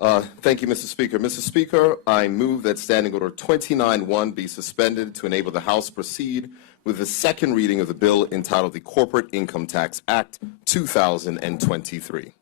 Thank you, Mr. Speaker. Mr. Speaker, I move that Standing Order 29-1 be suspended to enable the House proceed with the second reading of the bill entitled the Corporate Income Tax Act 2023.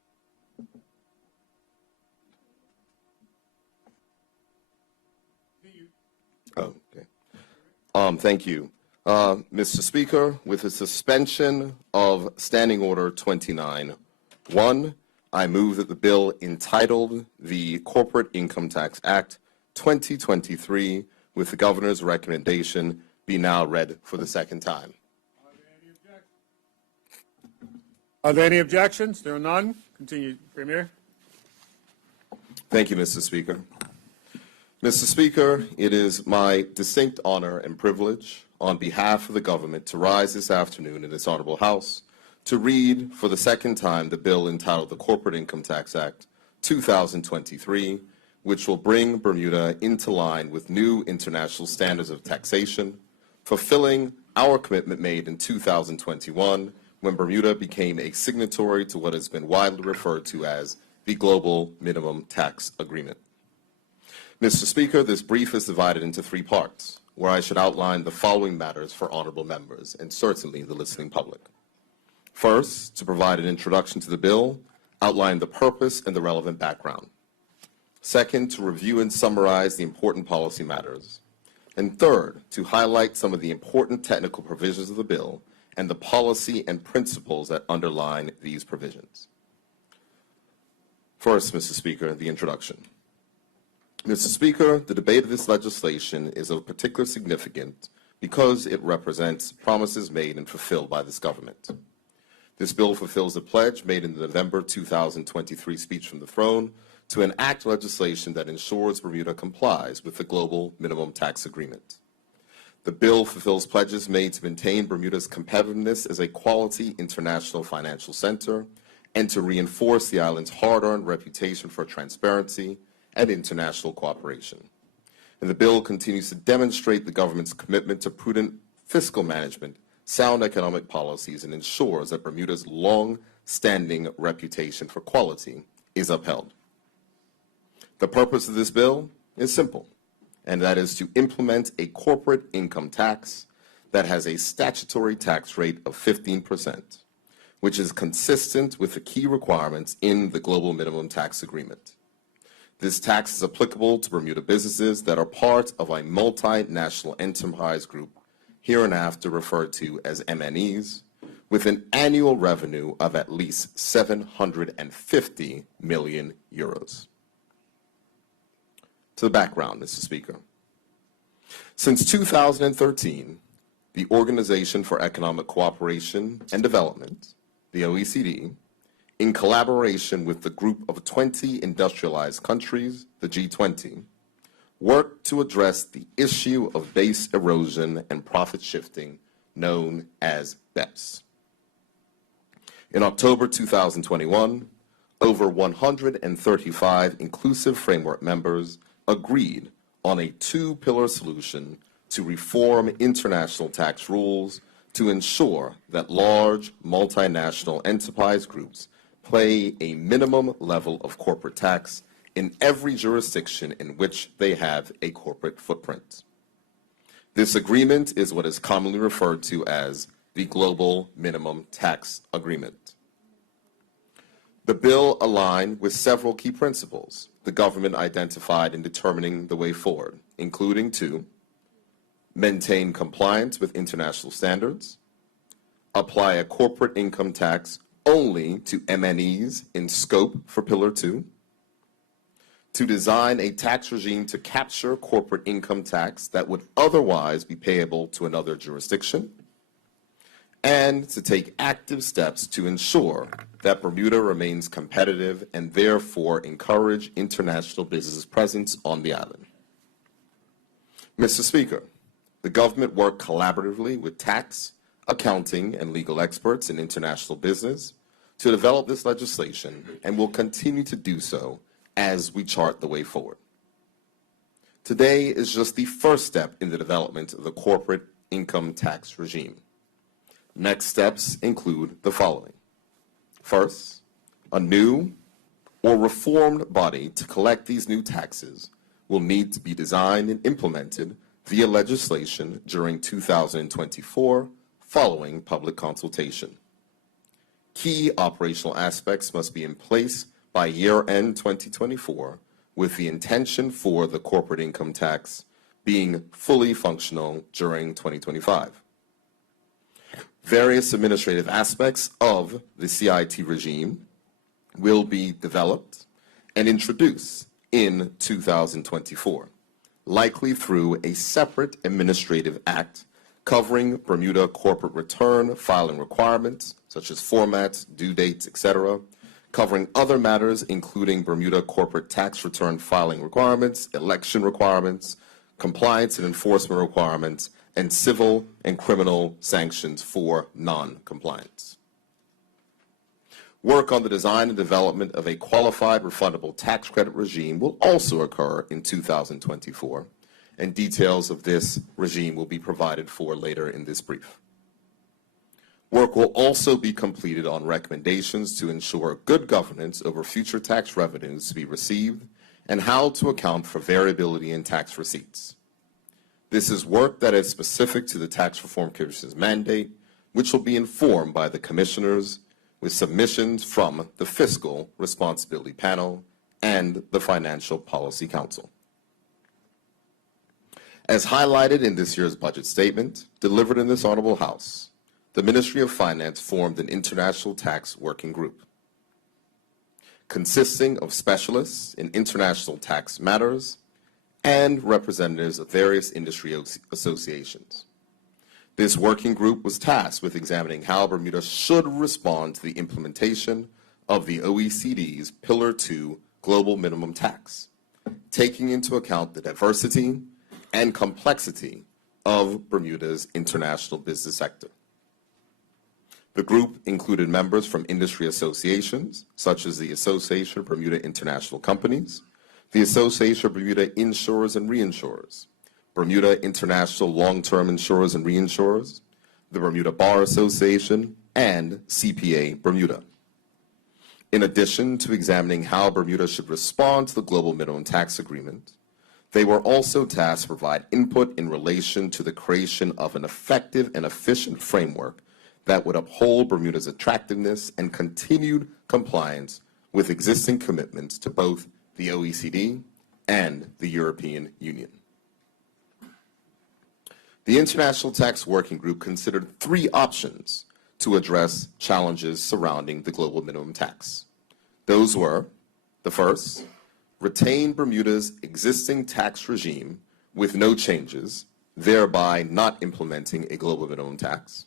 Thank you. Mr. Speaker, with the suspension of Standing Order 29-1, I move that the bill entitled the Corporate Income Tax Act 2023, with the Governor's recommendation, be now read for the second time. Are there any objections? There are none. Continue, Premier. Thank you, Mr. Speaker. Mr. Speaker, it is my distinct honor and privilege on behalf of the government to rise this afternoon in this honorable House to read for the second time the bill entitled the Corporate Income Tax Act 2023, which will bring Bermuda into line with new international standards of taxation, fulfilling our commitment made in 2021 when Bermuda became a signatory to what has been widely referred to as the Global Minimum Tax Agreement. Mr. Speaker, this brief is divided into three parts, where I should outline the following matters for honorable members and certainly the listening public. First, to provide an introduction to the bill, outline the purpose and the relevant background. Second, to review and summarize the important policy matters. And third, to highlight some of the important technical provisions of the bill and the policy and principles that underline these provisions. First, Mr. Speaker, the introduction. Mr. Speaker, the debate of this legislation is of particular significance because it represents promises made and fulfilled by this government. This bill fulfills the pledge made in the November 2023 speech from the throne to enact legislation that ensures Bermuda complies with the Global Minimum Tax Agreement. The bill fulfills pledges made to maintain Bermuda's competitiveness as a quality international financial center and to reinforce the island's hard-earned reputation for transparency and international cooperation. And the bill continues to demonstrate the government's commitment to prudent fiscal management, sound economic policies, and ensures that Bermuda's long-standing reputation for quality is upheld. The purpose of this bill is simple, and that is to implement a corporate income tax that has a statutory tax rate of 15%, which is consistent with the key requirements in the Global Minimum Tax Agreement. This tax is applicable to Bermuda businesses that are part of a multinational enterprise group, hereinafter referred to as MNEs, with an annual revenue of at least 750 million euros. To the background, Mr. Speaker. Since 2013, the Organization for Economic Cooperation and Development, the OECD, in collaboration with the group of 20 industrialized countries, the G20, worked to address the issue of base erosion and profit shifting, known as BEPS. In October 2021, over 135 inclusive framework members agreed on a two-pillar solution to reform international tax rules to ensure that large multinational enterprise groups pay a minimum level of corporate tax in every jurisdiction in which they have a corporate footprint. This agreement is what is commonly referred to as the Global Minimum Tax Agreement. The bill aligned with several key principles the government identified in determining the way forward, including to maintain compliance with international standards, apply a corporate income tax only to MNEs in scope for Pillar 2, to design a tax regime to capture corporate income tax that would otherwise be payable to another jurisdiction, and to take active steps to ensure that Bermuda remains competitive and therefore encourage international business presence on the island. Mr. Speaker, the government worked collaboratively with tax, accounting, and legal experts in international business to develop this legislation and will continue to do so as we chart the way forward. Today is just the first step in the development of the corporate income tax regime. Next steps include the following. First, a new or reformed body to collect these new taxes will need to be designed and implemented via legislation during 2024 following public consultation. Key operational aspects must be in place by year-end 2024 with the intention for the corporate income tax being fully functional during 2025. Various administrative aspects of the CIT regime will be developed and introduced in 2024, likely through a separate administrative act covering Bermuda corporate return filing requirements, such as formats, due dates, etc., covering other matters including Bermuda corporate tax return filing requirements, election requirements, compliance and enforcement requirements, and civil and criminal sanctions for non-compliance. Work on the design and development of a qualified refundable tax credit regime will also occur in 2024, and details of this regime will be provided for later in this brief. Work will also be completed on recommendations to ensure good governance over future tax revenues to be received and how to account for variability in tax receipts. This is work that is specific to the Tax Reform Commission's mandate, which will be informed by the commissioners with submissions from the Fiscal Responsibility Panel and the Financial Policy Council. As highlighted in this year's budget statement, delivered in this Honorable House, the Ministry of Finance formed an international tax working group consisting of specialists in international tax matters and representatives of various industry associations. This working group was tasked with examining how Bermuda should respond to the implementation of the OECD's Pillar 2 Global Minimum Tax, taking into account the diversity and complexity of Bermuda's international business sector. The group included members from industry associations, such as the Association of Bermuda International Companies, the Association of Bermuda Insurers and Reinsurers, Bermuda International Long-Term Insurers and Reinsurers, the Bermuda Bar Association, and CPA Bermuda. In addition to examining how Bermuda should respond to the Global Minimum Tax Agreement, they were also tasked to provide input in relation to the creation of an effective and efficient framework that would uphold Bermuda's attractiveness and continued compliance with existing commitments to both the OECD and the European Union. The International Tax Working Group considered 3 options to address challenges surrounding the global minimum tax. Those were, the first, retain Bermuda's existing tax regime with no changes, thereby not implementing a global minimum tax.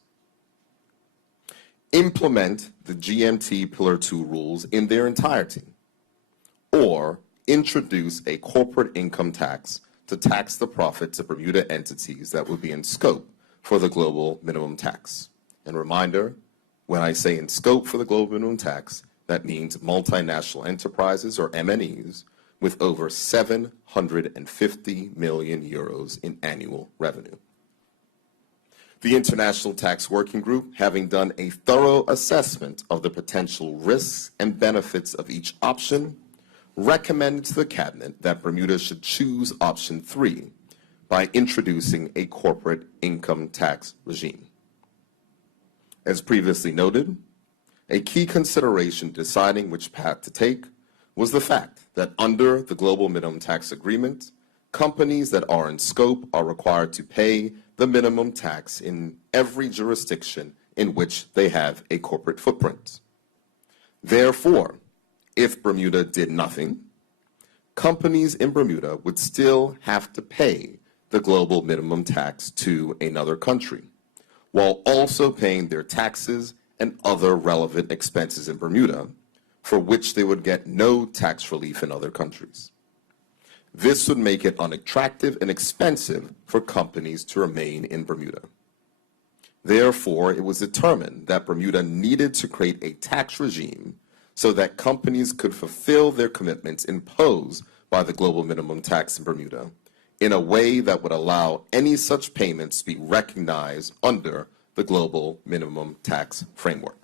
Implement the GMT Pillar 2 rules in their entirety, or introduce a corporate income tax to tax the profits of Bermuda entities that would be in scope for the global minimum tax. And reminder, when I say in scope for the global minimum tax, that means multinational enterprises, or MNEs, with over 750 million euros in annual revenue. The International Tax Working Group, having done a thorough assessment of the potential risks and benefits of each option, recommended to the Cabinet that Bermuda should choose option 3 by introducing a corporate income tax regime. As previously noted, a key consideration deciding which path to take was the fact that under the Global Minimum Tax Agreement, companies that are in scope are required to pay the minimum tax in every jurisdiction in which they have a corporate footprint. Therefore, if Bermuda did nothing, companies in Bermuda would still have to pay the global minimum tax to another country, while also paying their taxes and other relevant expenses in Bermuda, for which they would get no tax relief in other countries. This would make it unattractive and expensive for companies to remain in Bermuda. Therefore, it was determined that Bermuda needed to create a tax regime so that companies could fulfill their commitments imposed by the global minimum tax in Bermuda in a way that would allow any such payments to be recognized under the global minimum tax framework.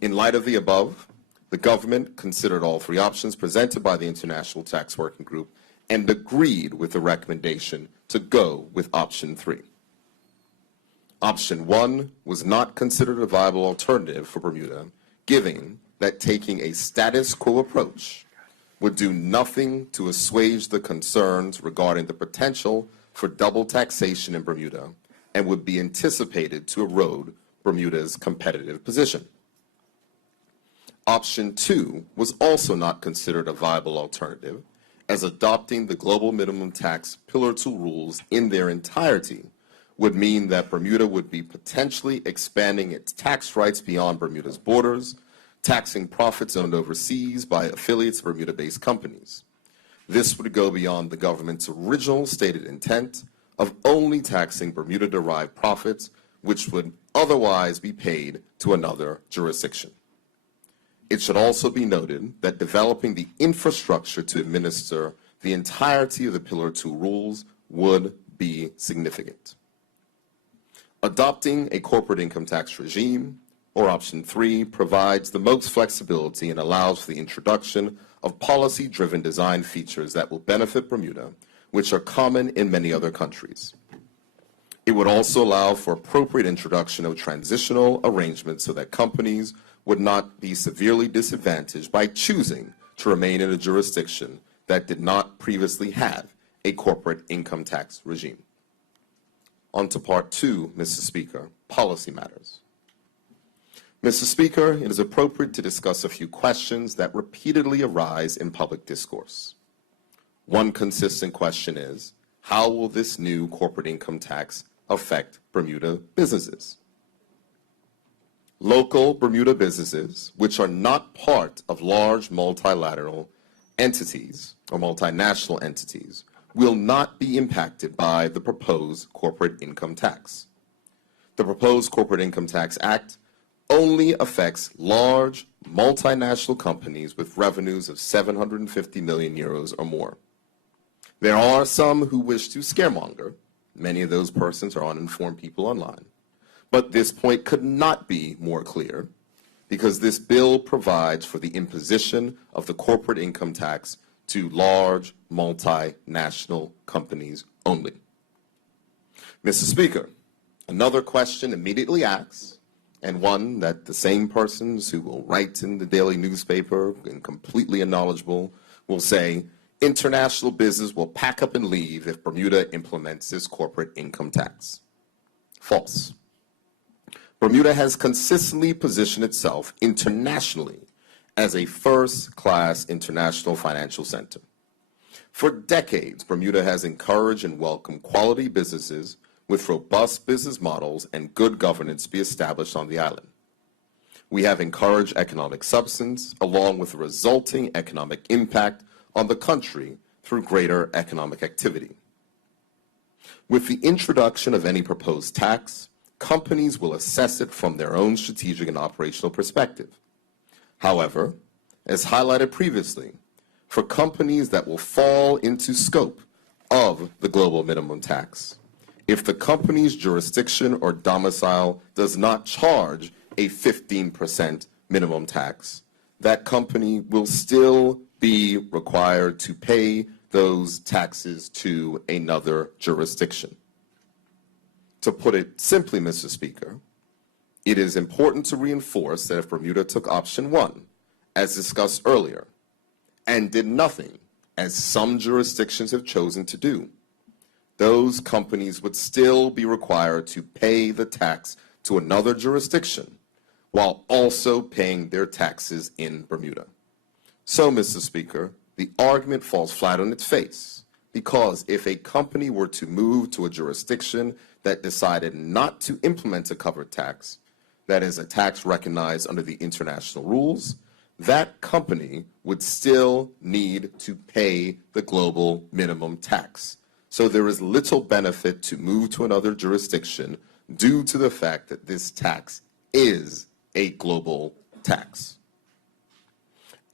In light of the above, The government considered all three options presented by the International Tax Working Group and agreed with the recommendation to go with option 3. Option 1 was not considered a viable alternative for Bermuda, given that taking a status quo approach would do nothing to assuage the concerns regarding the potential for double taxation in Bermuda and would be anticipated to erode Bermuda's competitive position. Option 2 was also not considered a viable alternative, as adopting the global minimum tax Pillar 2 rules in their entirety would mean that Bermuda would be potentially expanding its tax rights beyond Bermuda's borders, taxing profits owned overseas by affiliates of Bermuda-based companies. This would go beyond the government's original stated intent of only taxing Bermuda-derived profits, which would otherwise be paid to another jurisdiction. It should also be noted that developing the infrastructure to administer the entirety of the Pillar 2 rules would be significant. Adopting a corporate income tax regime, or option 3, provides the most flexibility and allows for the introduction of policy-driven design features that will benefit Bermuda, which are common in many other countries. It would also allow for appropriate introduction of transitional arrangements so that companies would not be severely disadvantaged by choosing to remain in a jurisdiction that did not previously have a corporate income tax regime. On to part 2, Mr. Speaker, policy matters. Mr. Speaker, it is appropriate to discuss a few questions that repeatedly arise in public discourse. One consistent question is, how will this new corporate income tax affect Bermuda businesses? Local Bermuda businesses, which are not part of large multilateral entities or multinational entities, will not be impacted by the proposed corporate income tax. The proposed Corporate Income Tax Act only affects large multinational companies with revenues of 750 million euros or more. There are some who wish to scaremonger. Many of those persons are uninformed people online. But this point could not be more clear, because this bill provides for the imposition of the corporate income tax to large multinational companies only. Mr. Speaker, another question immediately asks, and one that the same persons who will write in the daily newspaper and completely unknowledgeable will say, international business will pack up and leave if Bermuda implements this corporate income tax. False. Bermuda has consistently positioned itself internationally as a first-class international financial center. For decades, Bermuda has encouraged and welcomed quality businesses with robust business models and good governance be established on the island. We have encouraged economic substance along with the resulting economic impact on the country through greater economic activity. With the introduction of any proposed tax, companies will assess it from their own strategic and operational perspective. However, as highlighted previously, for companies that will fall into scope of the global minimum tax, if the company's jurisdiction or domicile does not charge a 15% minimum tax, that company will still be required to pay those taxes to another jurisdiction. To put it simply, Mr. Speaker, it is important to reinforce that if Bermuda took option 1, as discussed earlier, and did nothing, as some jurisdictions have chosen to do, those companies would still be required to pay the tax to another jurisdiction while also paying their taxes in Bermuda. So, Mr. Speaker, the argument falls flat on its face, because if a company were to move to a jurisdiction that decided not to implement a covered tax, that is a tax recognized under the international rules, that company would still need to pay the global minimum tax. So there is little benefit to move to another jurisdiction due to the fact that this tax is a global tax.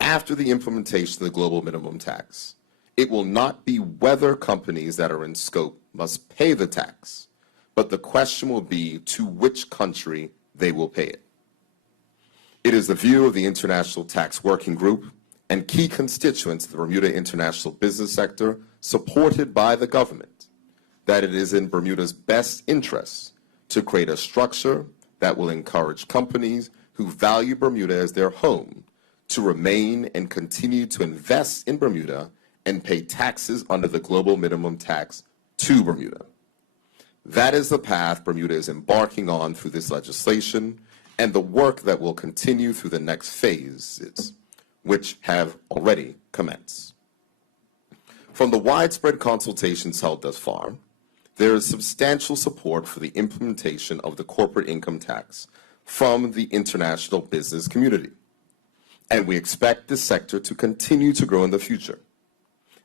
After the implementation of the global minimum tax, it will not be whether companies that are in scope must pay the tax, but the question will be to which country they will pay it. It is the view of the International Tax Working Group and key constituents of the Bermuda international business sector, supported by the government, that it is in Bermuda's best interests to create a structure that will encourage companies who value Bermuda as their home to remain and continue to invest in Bermuda and pay taxes under the global minimum tax to Bermuda. That is the path Bermuda is embarking on through this legislation and the work that will continue through the next phases, which have already commenced. From the widespread consultations held thus far, there is substantial support for the implementation of the corporate income tax from the international business community, and we expect this sector to continue to grow in the future.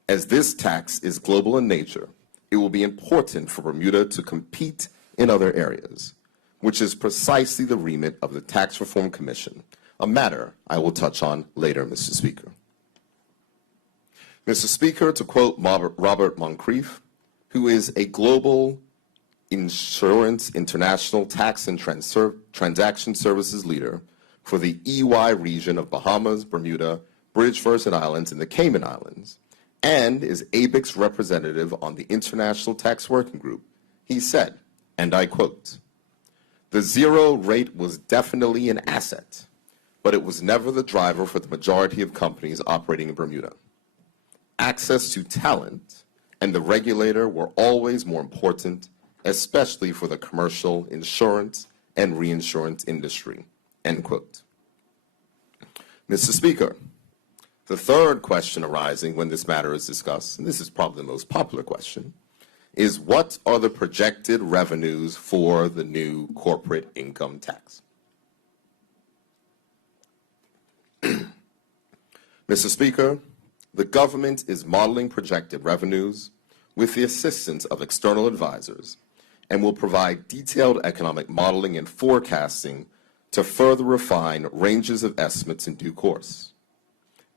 As this tax is global in nature, it will be important for Bermuda to compete in other areas, which is precisely the remit of the Tax Reform Commission, a matter I will touch on later, Mr. Speaker. Mr. Speaker, to quote Robert Moncrief, who is a global insurance international tax and transaction services leader for the EY region of Bahamas, Bermuda, British Virgin Islands, and the Cayman Islands, and is ABIC's representative on the International Tax Working Group, he said, and I quote, "The zero rate was definitely an asset, but it was never the driver for the majority of companies operating in Bermuda. Access to talent and the regulator were always more important, especially for the commercial insurance and reinsurance industry," end quote. Mr. Speaker, the third question arising when this matter is discussed, and this is probably the most popular question, is what are the projected revenues for the new corporate income tax? Mr. Speaker, the government is modeling projected revenues with the assistance of external advisors and will provide detailed economic modeling and forecasting to further refine ranges of estimates in due course.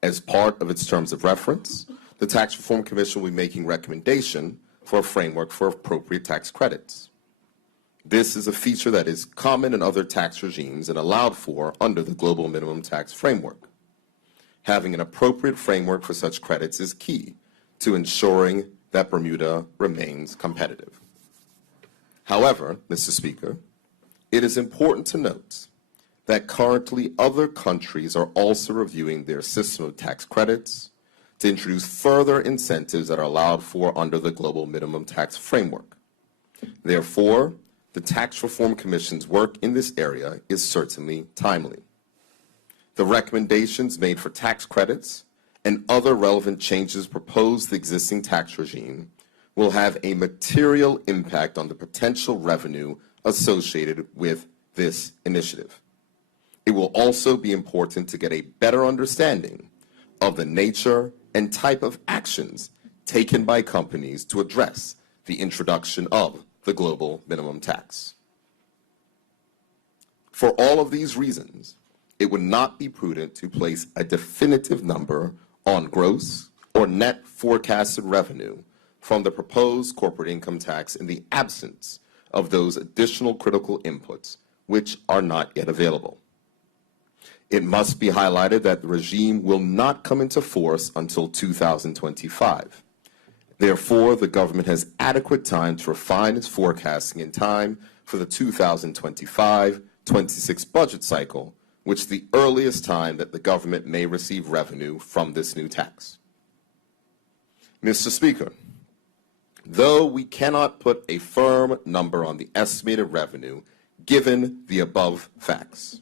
As part of its terms of reference, the Tax Reform Commission will be making recommendation for a framework for appropriate tax credits. This is a feature that is common in other tax regimes and allowed for under the global minimum tax framework. Having an appropriate framework for such credits is key to ensuring that Bermuda remains competitive. However, Mr. Speaker, it is important to note that currently other countries are also reviewing their system of tax credits to introduce further incentives that are allowed for under the global minimum tax framework. Therefore, the Tax Reform Commission's work in this area is certainly timely. The recommendations made for tax credits and other relevant changes proposed to the existing tax regime will have a material impact on the potential revenue associated with this initiative. It will also be important to get a better understanding of the nature and type of actions taken by companies to address the introduction of the global minimum tax. For all of these reasons, it would not be prudent to place a definitive number on gross or net forecasted revenue from the proposed corporate income tax in the absence of those additional critical inputs which are not yet available. It must be highlighted that the regime will not come into force until 2025. Therefore, the government has adequate time to refine its forecasting in time for the 2025-26 budget cycle, which is the earliest time that the government may receive revenue from this new tax. Mr. Speaker, though we cannot put a firm number on the estimated revenue given the above facts,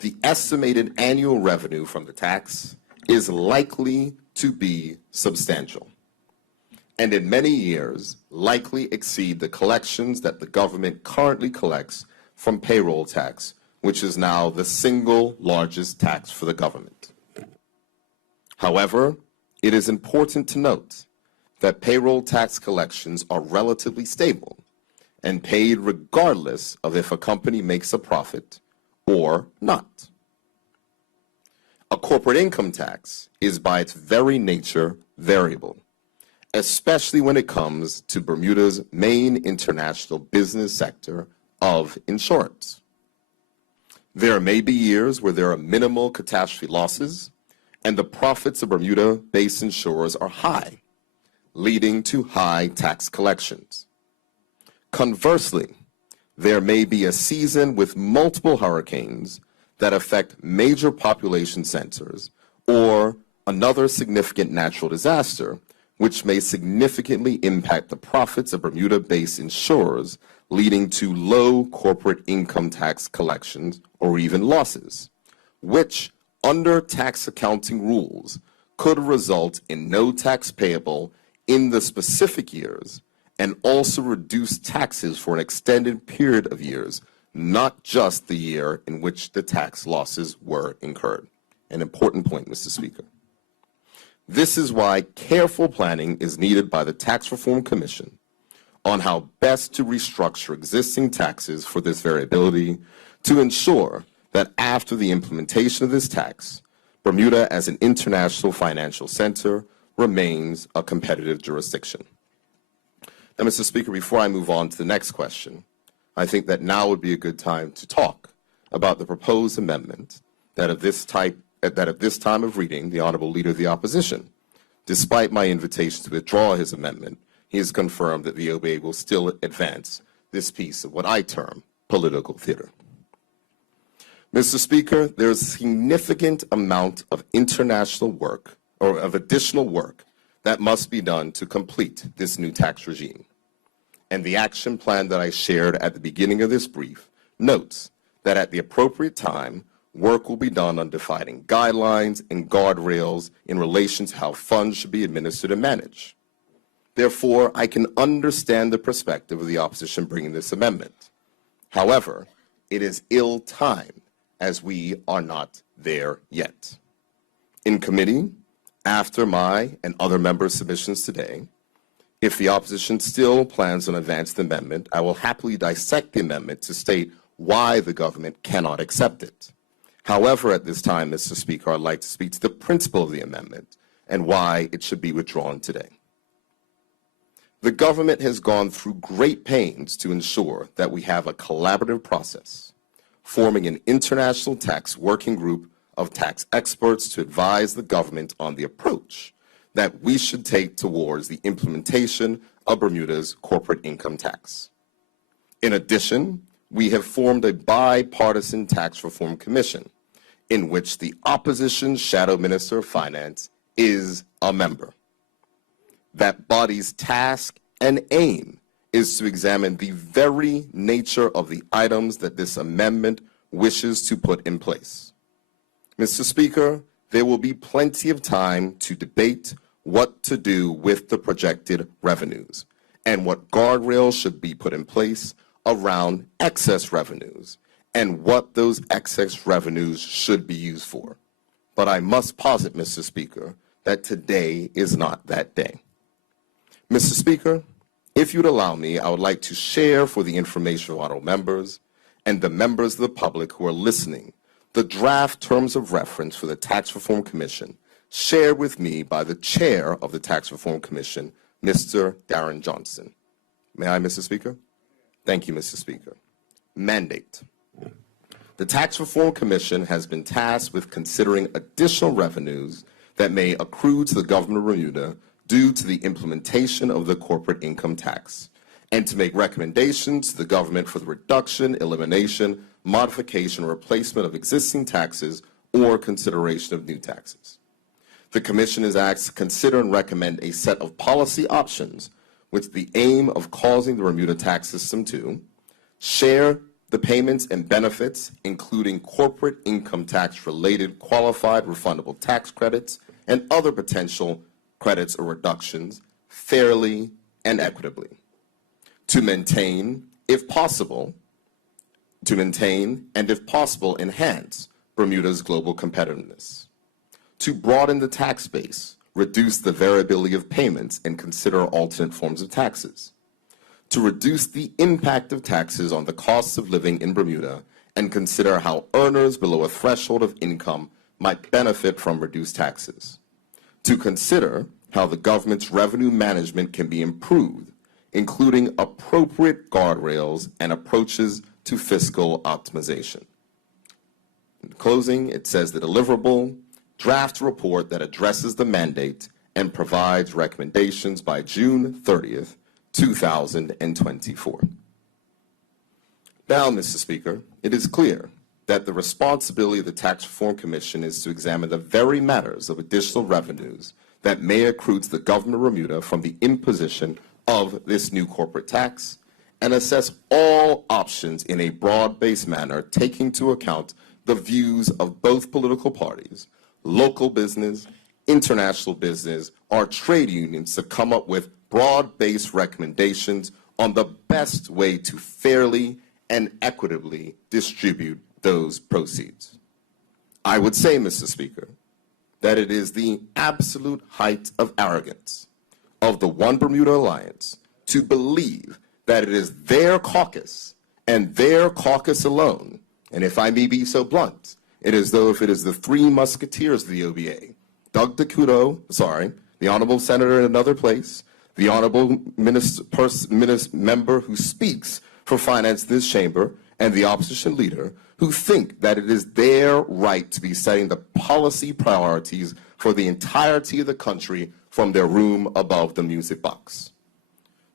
the estimated annual revenue from the tax is likely to be substantial, and in many years likely exceed the collections that the government currently collects from payroll tax, which is now the single largest tax for the government. However, it is important to note that payroll tax collections are relatively stable and paid regardless of if a company makes a profit or not. A corporate income tax is by its very nature variable, especially when it comes to Bermuda's main international business sector of insurance. There may be years where there are minimal catastrophe losses and the profits of Bermuda-based insurers are high, leading to high tax collections. Conversely, there may be a season with multiple hurricanes that affect major population centers or another significant natural disaster, which may significantly impact the profits of Bermuda-based insurers, leading to low corporate income tax collections or even losses, which, under tax accounting rules, could result in no tax payable in the specific years and also reduce taxes for an extended period of years, not just the year in which the tax losses were incurred. An important point, Mr. Speaker. This is why careful planning is needed by the Tax Reform Commission on how best to restructure existing taxes for this variability to ensure that after the implementation of this tax, Bermuda as an international financial center remains a competitive jurisdiction. Now, Mr. Speaker, before I move on to the next question, I think that now would be a good time to talk about the proposed amendment that at this time of reading, the Honorable Leader of the Opposition, despite my invitation to withdraw his amendment, he has confirmed that the OBA will still advance this piece of what I term political theater. Mr. Speaker, there's a significant amount of international work, or of additional work, that must be done to complete this new tax regime. And the action plan that I shared at the beginning of this brief notes that at the appropriate time, work will be done on defining guidelines and guardrails in relation to how funds should be administered and managed. Therefore, I can understand the perspective of the opposition bringing this amendment. However, it is ill-timed as we are not there yet. In committee, after my and other members' submissions today, if the opposition still plans on advancing the amendment, I will happily dissect the amendment to state why the government cannot accept it. However, at this time, Mr. Speaker, I'd like to speak to the principle of the amendment and why it should be withdrawn today. The government has gone through great pains to ensure that we have a collaborative process, forming an international tax working group of tax experts to advise the government on the approach that we should take towards the implementation of Bermuda's corporate income tax. In addition, we have formed a bipartisan tax reform commission in which the opposition's shadow minister of finance is a member. That body's task and aim is to examine the very nature of the items that this amendment wishes to put in place. Mr. Speaker, there will be plenty of time to debate what to do with the projected revenues and what guardrails should be put in place around excess revenues and what those excess revenues should be used for. But I must posit, Mr. Speaker, that today is not that day. Mr. Speaker, if you'd allow me, I would like to share for the information of honorable members and the members of the public who are listening the draft terms of reference for the Tax Reform Commission shared with me by the chair of the Tax Reform Commission, Mr. Darren Johnson. May I, Mr. Speaker? Thank you, Mr. Speaker. Mandate. The Tax Reform Commission has been tasked with considering additional revenues that may accrue to the government of Bermuda due to the implementation of the corporate income tax, and to make recommendations to the government for the reduction, elimination, modification, or replacement of existing taxes or consideration of new taxes. The Commission is asked to consider and recommend a set of policy options with the aim of causing the Bermuda tax system to share the payments and benefits, including corporate income tax-related qualified refundable tax credits and other potential credits or reductions, fairly and equitably. To maintain, if possible, and if possible, enhance Bermuda's global competitiveness. To broaden the tax base, reduce the variability of payments, and consider alternate forms of taxes. To reduce the impact of taxes on the costs of living in Bermuda and consider how earners below a threshold of income might benefit from reduced taxes. To consider how the government's revenue management can be improved, including appropriate guardrails and approaches to fiscal optimization. In closing, it says the deliverable, draft report that addresses the mandate and provides recommendations by June 30th, 2024. Now, Mr. Speaker, it is clear that the responsibility of the Tax Reform Commission is to examine the very matters of additional revenues that may accrue to the government of Bermuda from the imposition of this new corporate tax and assess all options in a broad-based manner, taking into account the views of both political parties, local business, international business, or trade unions to come up with broad-based recommendations on the best way to fairly and equitably distribute those proceeds. I would say, Mr. Speaker, that it is the absolute height of arrogance of the One Bermuda Alliance to believe that it is their caucus and their caucus alone, and if I may be so blunt, it is as though if it is the three musketeers of the OBA, Doug DeCuto, the Honorable Senator in another place, the Honorable member who speaks for finance in this chamber, and the opposition leader, who think that it is their right to be setting the policy priorities for the entirety of the country from their room above the music box.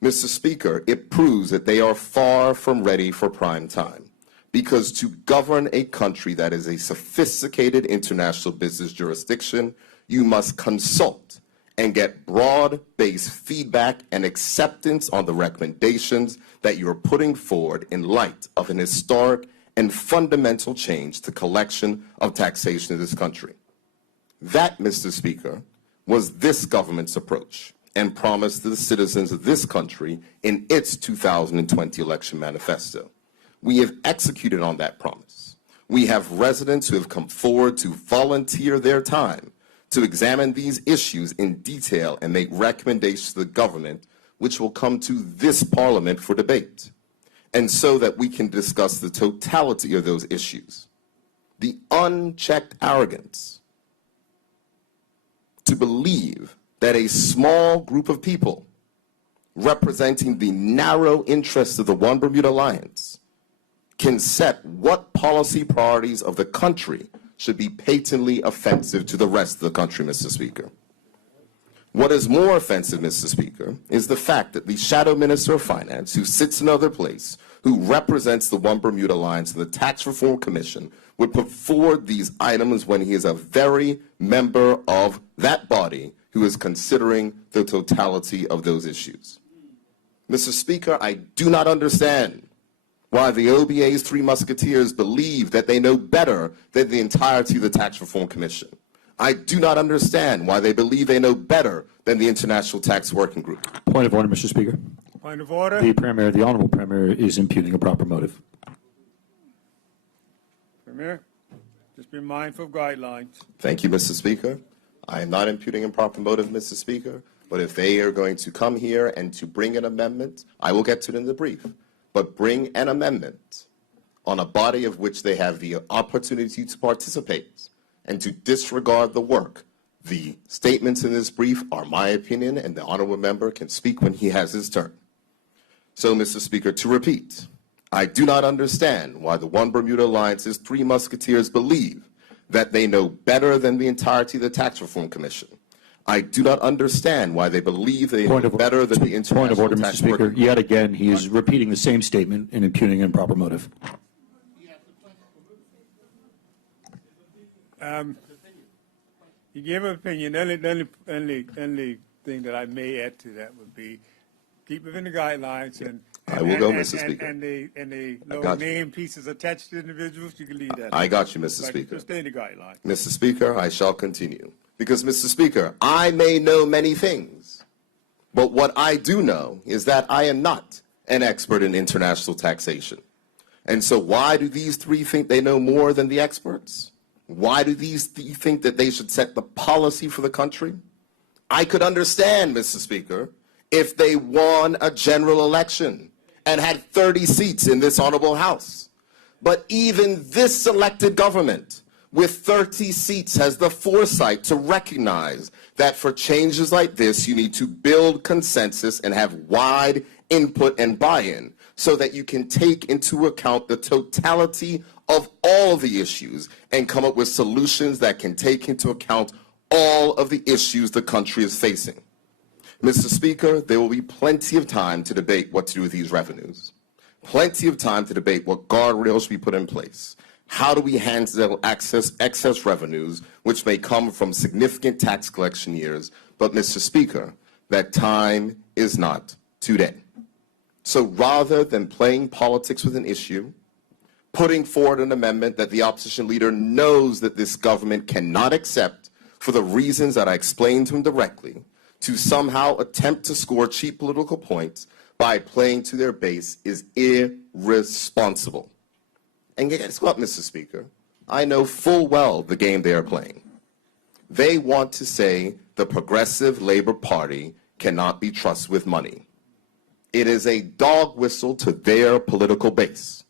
Mr. Speaker, it proves that they are far from ready for prime time, because to govern a country that is a sophisticated international business jurisdiction, you must consult and get broad-based feedback and acceptance on the recommendations that you are putting forward in light of an historic and fundamental change to collection of taxation in this country. That, Mr. Speaker, was this government's approach and promise to the citizens of this country in its 2020 election manifesto. We have executed on that promise. We have residents who have come forward to volunteer their time to examine these issues in detail and make recommendations to the government, which will come to this Parliament for debate, and so that we can discuss the totality of those issues. The unchecked arrogance to believe that a small group of people representing the narrow interests of the One Bermuda Alliance can set what policy priorities of the country should be patently offensive to the rest of the country, Mr. Speaker. What is more offensive, Mr. Speaker, is the fact that the Shadow Minister of Finance, who sits in another place, who represents the One Bermuda Alliance and the Tax Reform Commission, would put forward these items when he is a very member of that body who is considering the totality of those issues. Mr. Speaker, I do not understand why the OBA's three musketeers believe that they know better than the entirety of the Tax Reform Commission. I do not understand why they believe they know better than the International Tax Working Group. Point of order, Mr. Speaker. Point of order. The Honorable Premier is impugning a proper motive. Premier, just be mindful of guidelines. Thank you, Mr. Speaker. I am not imputing improper motive, Mr. Speaker, but if they are going to come here and to bring an amendment, I will get to it in the brief, but bring an amendment on a body of which they have the opportunity to participate and to disregard the work. The statements in this brief are my opinion, and the honorable member can speak when he has his turn. So, Mr. Speaker, to repeat, I do not understand why the One Bermuda Alliance's three musketeers believe that they know better than the entirety of the Tax Reform Commission. I do not understand why they believe they know better than the International Point of order, Mr. Tax Speaker. Working. Yet again, he is repeating the same statement and impugning an improper motive. You gave an opinion. Only thing that I may add to that would be keep within the guidelines and I will go, Mr. Speaker. And the little name pieces attached to individuals, you can leave that. I got you, Mr. Speaker. Stay in the guidelines. Mr. Speaker, I shall continue. Because, Mr. Speaker, I may know many things, but what I do know is that I am not an expert in international taxation. And so why do these three think they know more than the experts? Why do these three think that they should set the policy for the country? I could understand, Mr. Speaker, if they won a general election and had 30 seats in this honorable House. But even this elected government with 30 seats has the foresight to recognize that for changes like this, you need to build consensus and have wide input and buy-in so that you can take into account the totality of all the issues and come up with solutions that can take into account all of the issues the country is facing. Mr. Speaker, there will be plenty of time to debate what to do with these revenues. Plenty of time to debate what guardrails should be put in place. How do we handle excess revenues, which may come from significant tax collection years? But, Mr. Speaker, that time is not today. So rather than playing politics with an issue, putting forward an amendment that the opposition leader knows that this government cannot accept for the reasons that I explained to him directly, to somehow attempt to score cheap political points by playing to their base is irresponsible. And guess what, Mr. Speaker? I know full well the game they are playing. They want to say the Progressive Labor Party cannot be trusted with money. It is a dog whistle to their political base.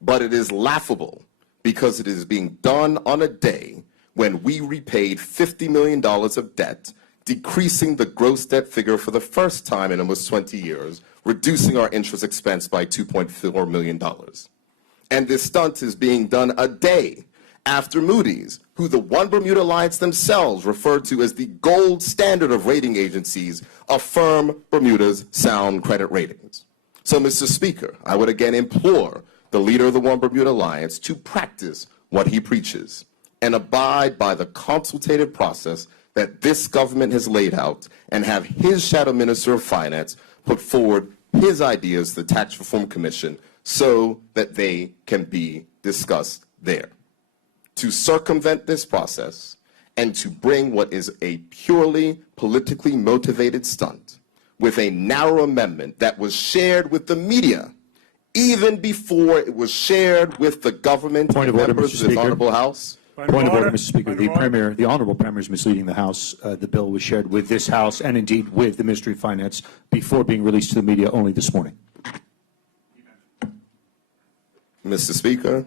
But it is laughable because it is being done on a day when we repaid $50 million of debt, decreasing the gross debt figure for the first time in almost 20 years, reducing our interest expense by $2.4 million. And this stunt is being done a day after Moody's, who the One Bermuda Alliance themselves referred to as the gold standard of rating agencies, affirm Bermuda's sound credit ratings. So, Mr. Speaker, I would again implore the leader of the One Bermuda Alliance to practice what he preaches and abide by the consultative process that this government has laid out and have his shadow minister of finance put forward his ideas to the Tax Reform Commission so that they can be discussed there. To circumvent this process and to bring what is a purely politically motivated stunt with a narrow amendment that was shared with the media even before it was shared with the government and members of this honorable House. Point of order, Mr. Speaker. The Honorable Premier is misleading the House. The bill was shared with this House and indeed with the Ministry of Finance before being released to the media only this morning. Mr. Speaker,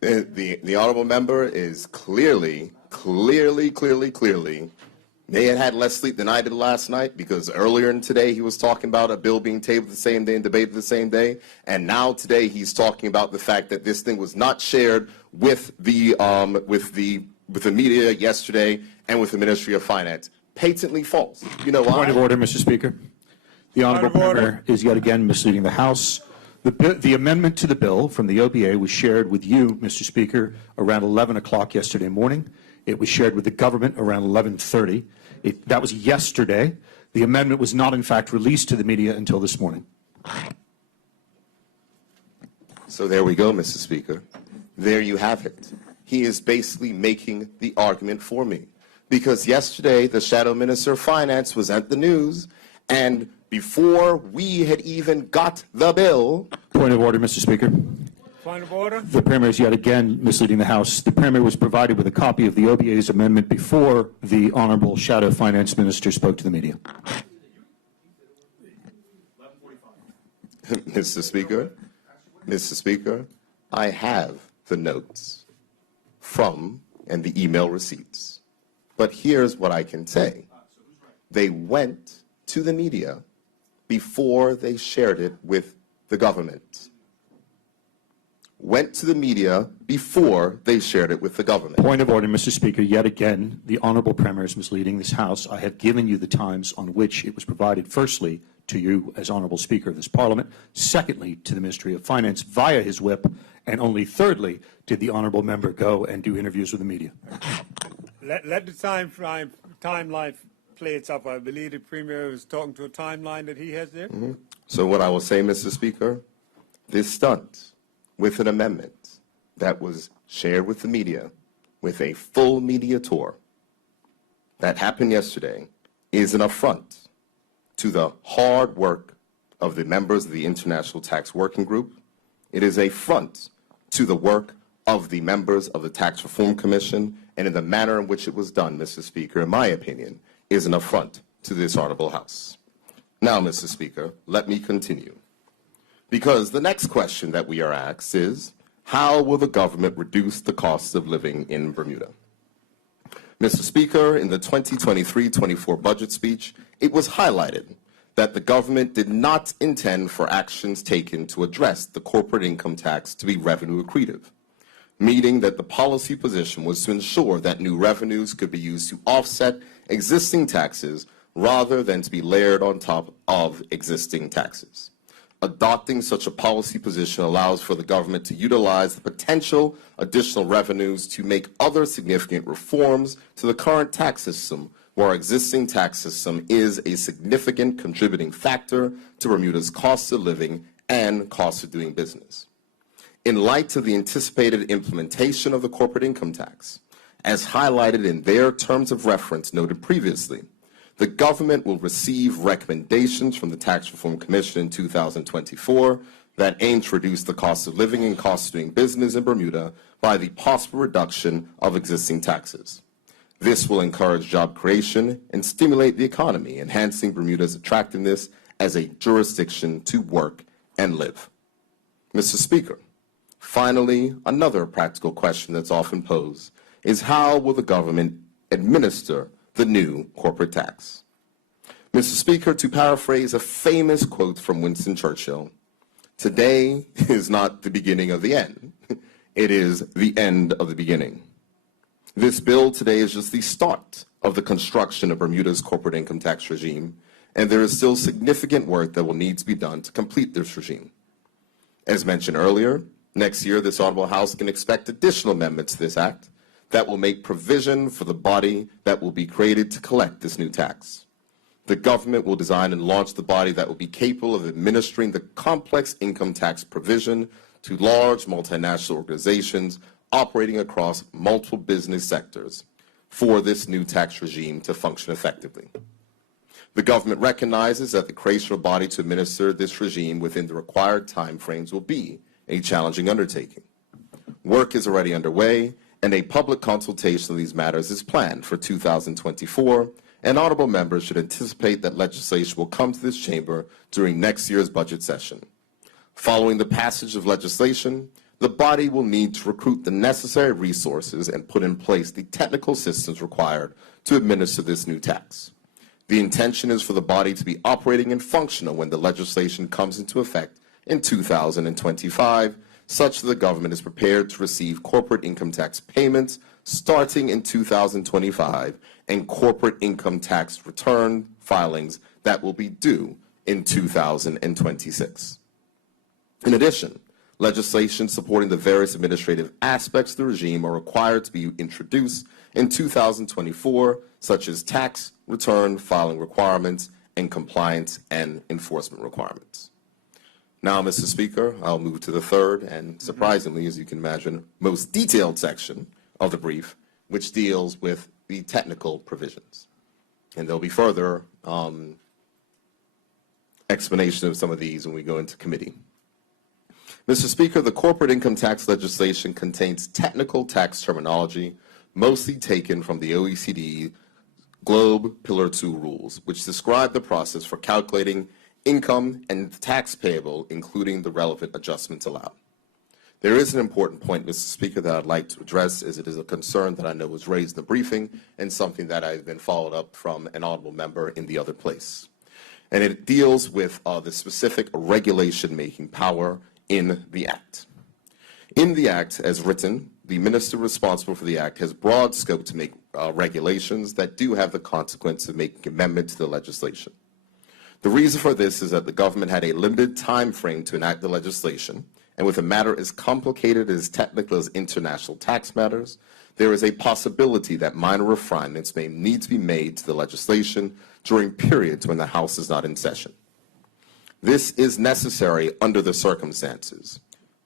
the honorable member is clearly may have had less sleep than I did last night, because earlier in today he was talking about a bill being tabled the same day and debated the same day, and now today he's talking about the fact that this thing was not shared with the media yesterday and with the Ministry of Finance. Patently false. You know why? Point of order, Mr. Speaker. The Honorable Premier is yet again misleading the House. The amendment to the bill from the OBA was shared with you, Mr. Speaker, around 11 o'clock yesterday morning. It was shared with the government around 11:30. That was yesterday. The amendment was not, in fact, released to the media until this morning. So there we go, Mr. Speaker. There you have it. He is basically making the argument for me. Because yesterday, the Shadow Minister of Finance was at the news, and before we had even got the bill... Point of order, Mr. Speaker. Point of order. The Premier is yet again misleading the House. The Premier was provided with a copy of the OBA's amendment before the Honorable Shadow Finance Minister spoke to the media. Mr. Speaker, I have the notes from and the email receipts. But here's what I can say. They went to the media before they shared it with the government. Went to the media before they shared it with the government. Point of order, Mr. Speaker. Yet again, the Honourable Premier is misleading this House. I have given you the times on which it was provided, firstly, to you as Honourable Speaker of this Parliament, secondly, to the Ministry of Finance via his whip, and only thirdly, did the Honourable Member go and do interviews with the media. Let the timeline play itself. I believe the Premier is talking to a timeline that he has there. Mm-hmm. So what I will say, Mr. Speaker, this stunt with an amendment that was shared with the media, with a full media tour that happened yesterday, is an affront to the hard work of the members of the International Tax Working Group. It is an affront to the work of the members of the Tax Reform Commission, and in the manner in which it was done, Mr. Speaker, in my opinion, is an affront to this honorable House. Now, Mr. Speaker, let me continue. Because the next question that we are asked is, how will the government reduce the cost of living in Bermuda? Mr. Speaker, in the 2023-24 budget speech, it was highlighted that the government did not intend for actions taken to address the corporate income tax to be revenue accretive, meaning that the policy position was to ensure that new revenues could be used to offset existing taxes rather than to be layered on top of existing taxes. Adopting such a policy position allows for the government to utilize the potential additional revenues to make other significant reforms to the current tax system, where our existing tax system is a significant contributing factor to Bermuda's cost of living and cost of doing business. In light of the anticipated implementation of the corporate income tax, as highlighted in their terms of reference noted previously, the government will receive recommendations from the Tax Reform Commission in 2024 that aim to reduce the cost of living and cost of doing business in Bermuda by the possible reduction of existing taxes. This will encourage job creation and stimulate the economy, enhancing Bermuda's attractiveness as a jurisdiction to work and live. Mr. Speaker, finally, another practical question that's often posed is how will the government administer the new corporate tax? Mr. Speaker, to paraphrase a famous quote from Winston Churchill, today is not the beginning of the end. It is the end of the beginning. This bill today is just the start of the construction of Bermuda's corporate income tax regime, and there is still significant work that will need to be done to complete this regime. As mentioned earlier, next year this Honorable House can expect additional amendments to this act that will make provision for the body that will be created to collect this new tax. The government will design and launch the body that will be capable of administering the complex income tax provision to large multinational organizations operating across multiple business sectors for this new tax regime to function effectively. The government recognizes that the creation of a body to administer this regime within the required timeframes will be a challenging undertaking. Work is already underway, and a public consultation of these matters is planned for 2024, and honorable members should anticipate that legislation will come to this chamber during next year's budget session. Following the passage of legislation, the body will need to recruit the necessary resources and put in place the technical systems required to administer this new tax. The intention is for the body to be operating and functional when the legislation comes into effect in 2025, such that the government is prepared to receive corporate income tax payments starting in 2025 and corporate income tax return filings that will be due in 2026. In addition, legislation supporting the various administrative aspects of the regime are required to be introduced in 2024, such as tax return filing requirements and compliance and enforcement requirements. Now, Mr. Speaker, I'll move to the third and, surprisingly, as you can imagine, most detailed section of the brief, which deals with the technical provisions. And there'll be further explanation of some of these when we go into committee. Mr. Speaker, the corporate income tax legislation contains technical tax terminology, mostly taken from the OECD Globe Pillar 2 rules, which describe the process for calculating income and tax payable, including the relevant adjustments allowed. There is an important point, Mr. Speaker, that I'd like to address, as it is a concern that I know was raised in the briefing and something that I've been followed up from an honorable member in the other place. And it deals with the specific regulation-making power in the Act. In the Act, as written, the minister responsible for the Act has broad scope to make regulations that do have the consequence of making amendments to the legislation. The reason for this is that the government had a limited time frame to enact the legislation, and with a matter as complicated as technical as international tax matters, there is a possibility that minor refinements may need to be made to the legislation during periods when the House is not in session. This is necessary under the circumstances,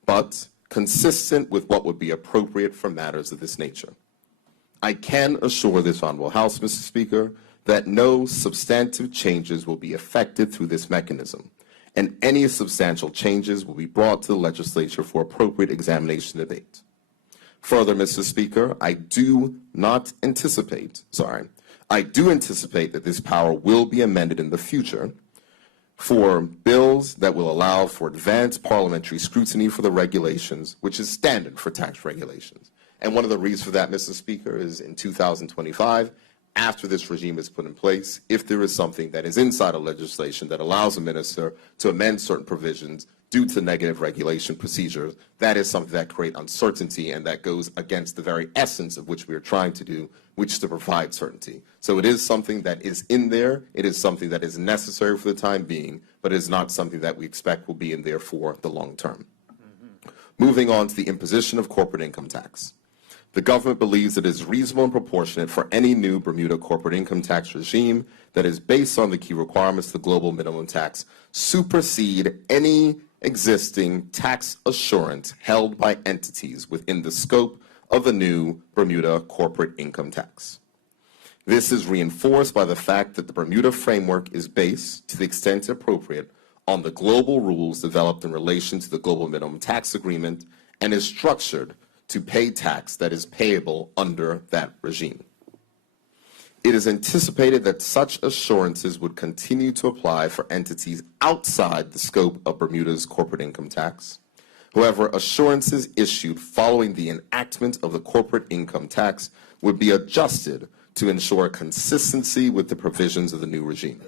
but consistent with what would be appropriate for matters of this nature. I can assure this Honorable House, Mr. Speaker, that no substantive changes will be effected through this mechanism, and any substantial changes will be brought to the legislature for appropriate examination and debate. Further, Mr. Speaker, I do anticipate that this power will be amended in the future for bills that will allow for advanced parliamentary scrutiny for the regulations, which is standard for tax regulations. And one of the reasons for that, Mr. Speaker, is in 2025, after this regime is put in place, if there is something that is inside of legislation that allows a minister to amend certain provisions due to negative regulation procedures, that is something that creates uncertainty and that goes against the very essence of which we are trying to do, which is to provide certainty. So it is something that is in there, it is something that is necessary for the time being, but it is not something that we expect will be in there for the long term. Moving on to the imposition of corporate income tax. The government believes it is reasonable and proportionate for any new Bermuda corporate income tax regime that is based on the key requirements of the global minimum tax supersede any existing tax assurance held by entities within the scope of the new Bermuda corporate income tax. This is reinforced by the fact that the Bermuda framework is based, to the extent appropriate, on the global rules developed in relation to the global minimum tax agreement and is structured to pay tax that is payable under that regime. It is anticipated that such assurances would continue to apply for entities outside the scope of Bermuda's corporate income tax. However, assurances issued following the enactment of the corporate income tax would be adjusted to ensure consistency with the provisions of the new regime.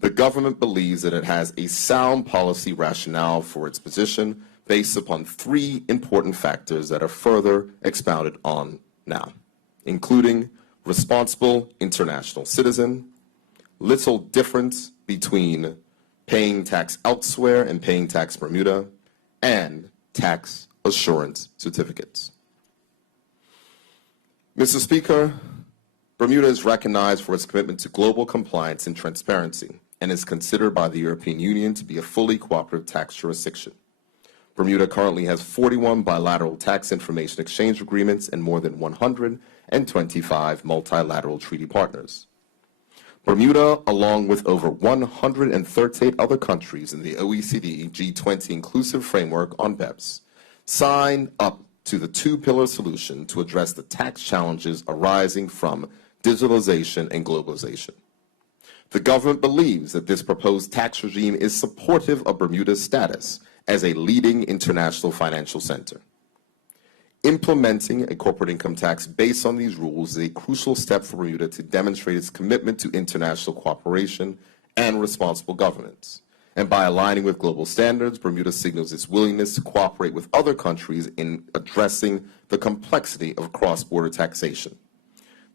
The government believes that it has a sound policy rationale for its position based upon three important factors that are further expounded on now, including responsible international citizen, little difference between paying tax elsewhere and paying tax Bermuda, and tax assurance certificates. Mr. Speaker, Bermuda is recognized for its commitment to global compliance and transparency and is considered by the European Union to be a fully cooperative tax jurisdiction. Bermuda currently has 41 bilateral tax information exchange agreements and more than 125 multilateral treaty partners. Bermuda, along with over 138 other countries in the OECD G20 inclusive framework on BEPS, signed up to the two-pillar solution to address the tax challenges arising from digitalization and globalization. The government believes that this proposed tax regime is supportive of Bermuda's status as a leading international financial center. Implementing a corporate income tax based on these rules is a crucial step for Bermuda to demonstrate its commitment to international cooperation and responsible governance. And by aligning with global standards, Bermuda signals its willingness to cooperate with other countries in addressing the complexity of cross-border taxation.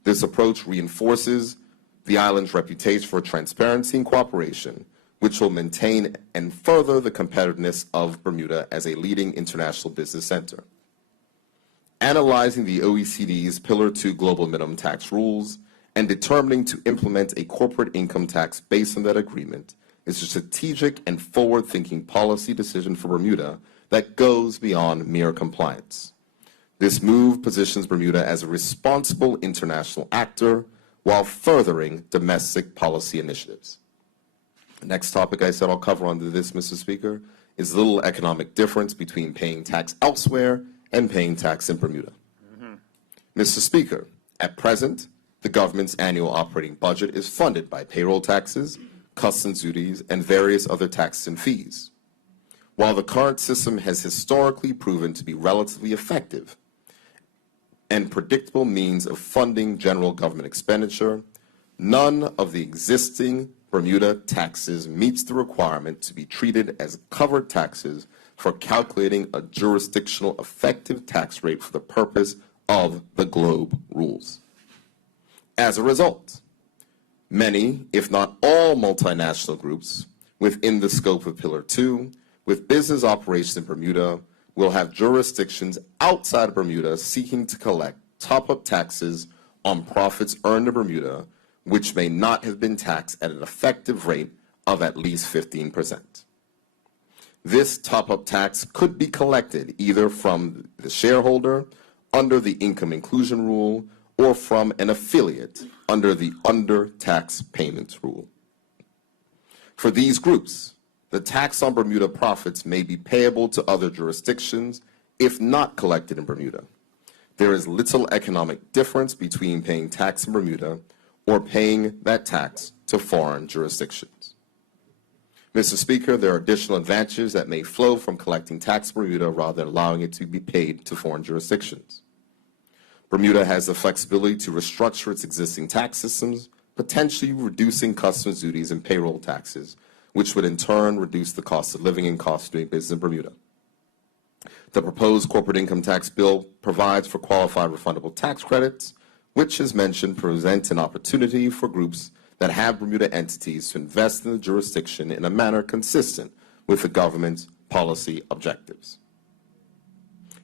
This approach reinforces the island's reputation for transparency and cooperation, which will maintain and further the competitiveness of Bermuda as a leading international business center. Analyzing the OECD's Pillar 2 global minimum tax rules and determining to implement a corporate income tax based on that agreement is a strategic and forward-thinking policy decision for Bermuda that goes beyond mere compliance. This move positions Bermuda as a responsible international actor while furthering domestic policy initiatives. The next topic I said I'll cover under this, Mr. Speaker, is the little economic difference between paying tax elsewhere and paying tax in Bermuda. Mr. Speaker, at present, the government's annual operating budget is funded by payroll taxes, customs duties, and various other taxes and fees. While the current system has historically proven to be relatively effective and predictable means of funding general government expenditure, none of the existing Bermuda taxes meets the requirement to be treated as covered taxes for calculating a jurisdictional effective tax rate for the purpose of the GLOBE rules. As a result, many, if not all, multinational groups within the scope of Pillar 2 with business operations in Bermuda will have jurisdictions outside of Bermuda seeking to collect top-up taxes on profits earned in Bermuda, which may not have been taxed at an effective rate of at least 15%. This top-up tax could be collected either from the shareholder under the income inclusion rule or from an affiliate under the under-tax payments rule. For these groups, the tax on Bermuda profits may be payable to other jurisdictions if not collected in Bermuda. There is little economic difference between paying tax in Bermuda or paying that tax to foreign jurisdictions. Mr. Speaker, there are additional advantages that may flow from collecting tax in Bermuda rather than allowing it to be paid to foreign jurisdictions. Bermuda has the flexibility to restructure its existing tax systems, potentially reducing customs duties and payroll taxes, which would in turn reduce the cost of living and cost of doing business in Bermuda. The proposed corporate income tax bill provides for qualified refundable tax credits, which, as mentioned, presents an opportunity for groups that have Bermuda entities to invest in the jurisdiction in a manner consistent with the government's policy objectives.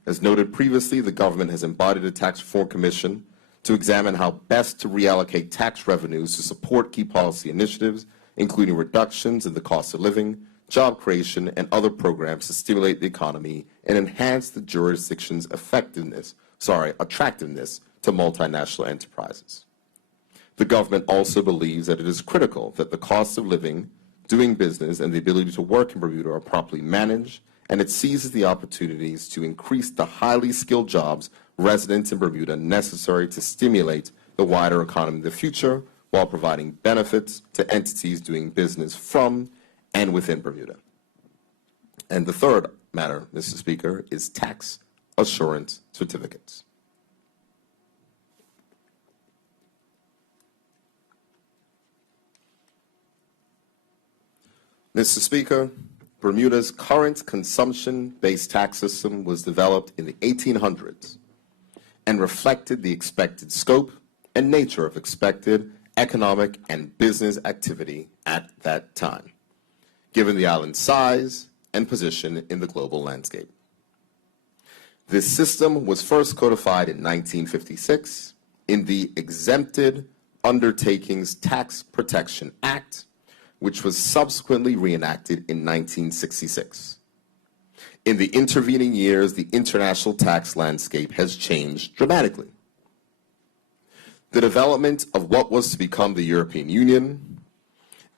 As noted previously, the government has embodied a tax reform commission to examine how best to reallocate tax revenues to support key policy initiatives, including reductions in the cost of living, job creation, and other programs to stimulate the economy and enhance the jurisdiction's attractiveness to multinational enterprises. The government also believes that it is critical that the cost of living, doing business, and the ability to work in Bermuda are properly managed, and it seizes the opportunities to increase the highly skilled jobs residents in Bermuda necessary to stimulate the wider economy in the future while providing benefits to entities doing business from and within Bermuda. And the third matter, Mr. Speaker, is tax assurance certificates. Mr. Speaker, Bermuda's current consumption-based tax system was developed in the 1800s and reflected the expected scope and nature of expected economic and business activity at that time, given the island's size and position in the global landscape. This system was first codified in 1956 in the Exempted Undertakings Tax Protection Act, which was subsequently reenacted in 1966. In the intervening years, the international tax landscape has changed dramatically. The development of what was to become the European Union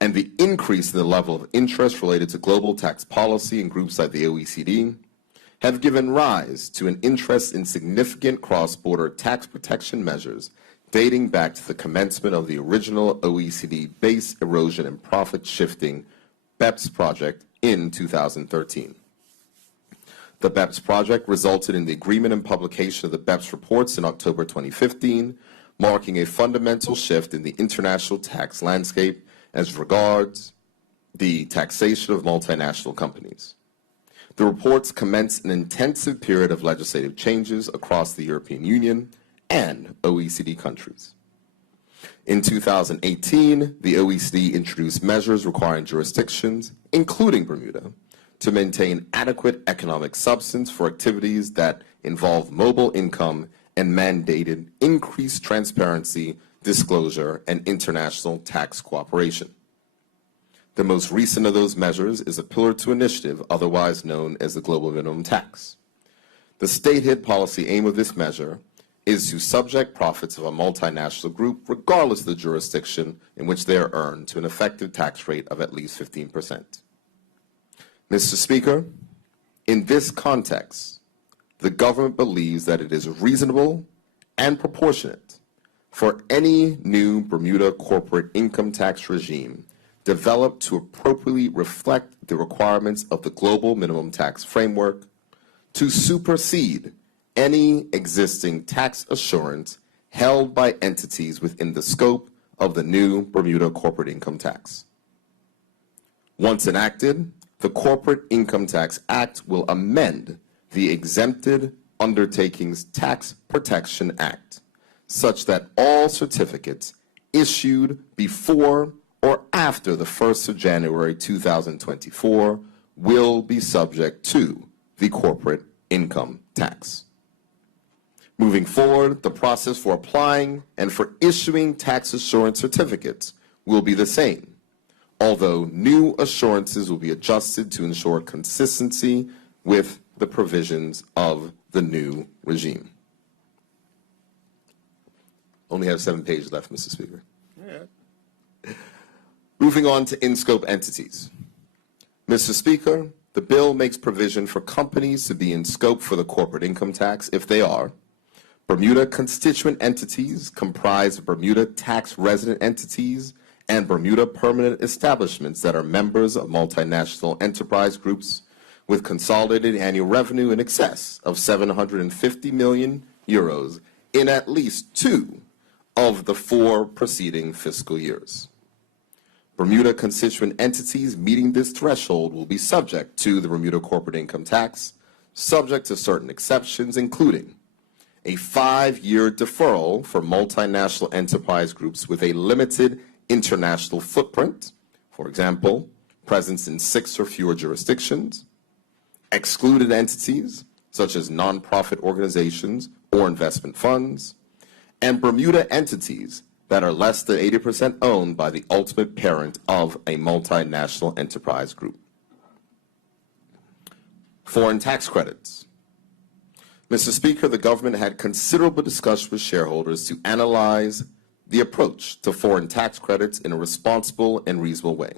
and the increase in the level of interest related to global tax policy in groups like the OECD have given rise to an interest in significant cross-border tax protection measures dating back to the commencement of the original OECD Base Erosion and Profit Shifting BEPS project in 2013. The BEPS project resulted in the agreement and publication of the BEPS reports in October 2015, marking a fundamental shift in the international tax landscape as regards the taxation of multinational companies. The reports commenced an intensive period of legislative changes across the European Union and OECD countries. In 2018, the OECD introduced measures requiring jurisdictions, including Bermuda, to maintain adequate economic substance for activities that involve mobile income and mandated increased transparency, disclosure, and international tax cooperation. The most recent of those measures is a Pillar 2 initiative, otherwise known as the Global Minimum Tax. The stated policy aim of this measure is to subject profits of a multinational group, regardless of the jurisdiction in which they are earned, to an effective tax rate of at least 15%. Mr. Speaker, in this context, the government believes that it is reasonable and proportionate for any new Bermuda corporate income tax regime developed to appropriately reflect the requirements of the global minimum tax framework to supersede any existing tax assurance held by entities within the scope of the new Bermuda corporate income tax. Once enacted, the Corporate Income Tax Act will amend the Exempted Undertakings Tax Protection Act such that all certificates issued before or after the 1st of January 2024 will be subject to the corporate income tax. Moving forward, the process for applying and for issuing tax assurance certificates will be the same, although new assurances will be adjusted to ensure consistency with the provisions of the new regime. Only have 7 pages left, Mr. Speaker. Yeah. Moving on to in-scope entities. Mr. Speaker, the bill makes provision for companies to be in scope for the corporate income tax if they are Bermuda constituent entities comprised of Bermuda tax resident entities and Bermuda permanent establishments that are members of multinational enterprise groups with consolidated annual revenue in excess of 750 million euros in at least 2 of the 4 preceding fiscal years. Bermuda constituent entities meeting this threshold will be subject to the Bermuda corporate income tax, subject to certain exceptions, including a 5-year deferral for multinational enterprise groups with a limited international footprint, for example, presence in 6 or fewer jurisdictions, excluded entities such as nonprofit organizations or investment funds, and Bermuda entities that are less than 80% owned by the ultimate parent of a multinational enterprise group. Foreign tax credits. Mr. Speaker, the government had considerable discussion with shareholders to analyze the approach to foreign tax credits in a responsible and reasonable way.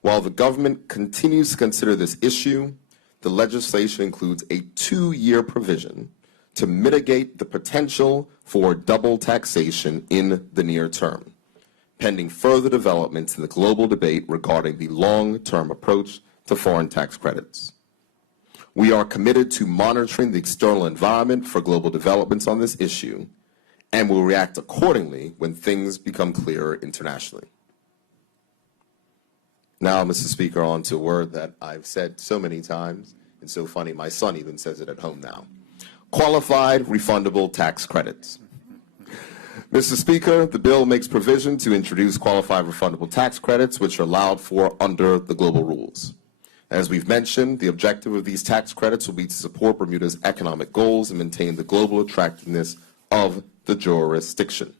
While the government continues to consider this issue, the legislation includes a 2-year provision to mitigate the potential for double taxation in the near term, pending further developments in the global debate regarding the long-term approach to foreign tax credits. We are committed to monitoring the external environment for global developments on this issue and will react accordingly when things become clearer internationally. Now, Mr. Speaker, on to a word that I've said so many times, and so funny, my son even says it at home now. Qualified refundable tax credits. Mr. Speaker, the bill makes provision to introduce qualified refundable tax credits, which are allowed for under the global rules. As we've mentioned, the objective of these tax credits will be to support Bermuda's economic goals and maintain the global attractiveness of the jurisdiction.